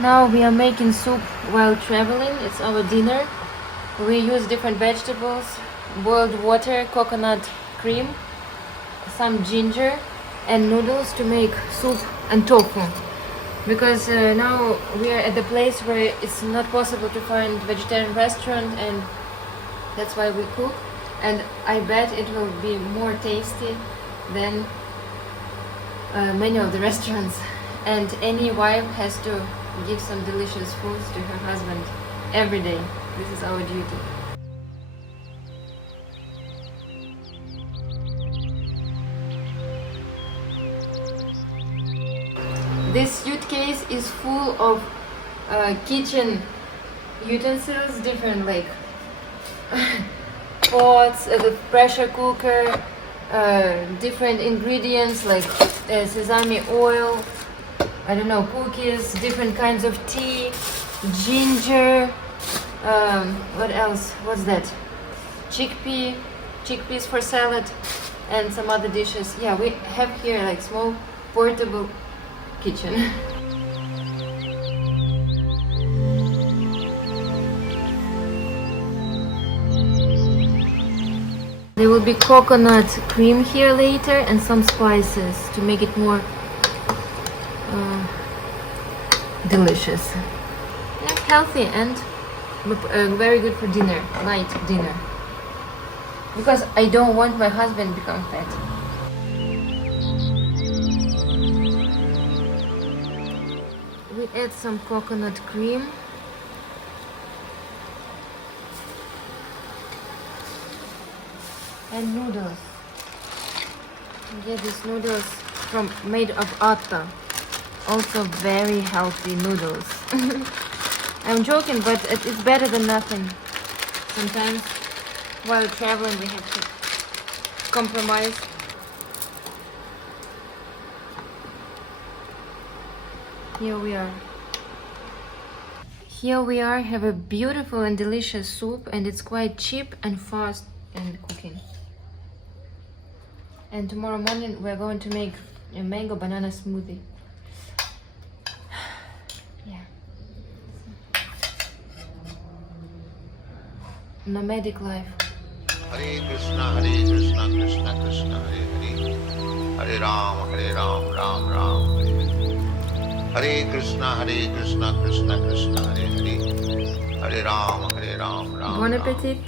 Now we are making soup while traveling. It's our dinner. We use different vegetables, boiled water, coconut cream, some ginger and noodles to make soup and tofu. Because now we are at the place where it's not possible to find vegetarian restaurant, and that's why we cook. And I bet it will be more tasty than many of the restaurants. And any wife has to give some delicious foods to her husband every day. This is our duty. This suitcase is full of kitchen utensils, different like pots, the pressure cooker, different ingredients like sesame oil, I don't know, cookies, different kinds of tea, ginger, what else? What's that? Chickpeas for salad, and some other dishes. Yeah, we have here like small portable kitchen. There will be coconut cream here later and some spices to make it more delicious. Yeah, healthy and very good for dinner, light dinner. Because I don't want my husband to become fat. We add some coconut cream. And noodles. We get these noodles made of atta. Also very healthy noodles. I'm joking, but it's better than nothing. Sometimes while traveling we have to compromise. Here we are, have a beautiful and delicious soup, and it's quite cheap and fast in cooking. And tomorrow morning we're going to make a mango banana smoothie. Yeah. Nomadic life. Hare Krishna, Krishna Krishna, Hare Hare. Hare Rāma, Ram Ram, Hare Hare. Hare Krishna, Krishna Krishna, Hare Hare. Hare Rāma, Ram Ram. Bon appetit.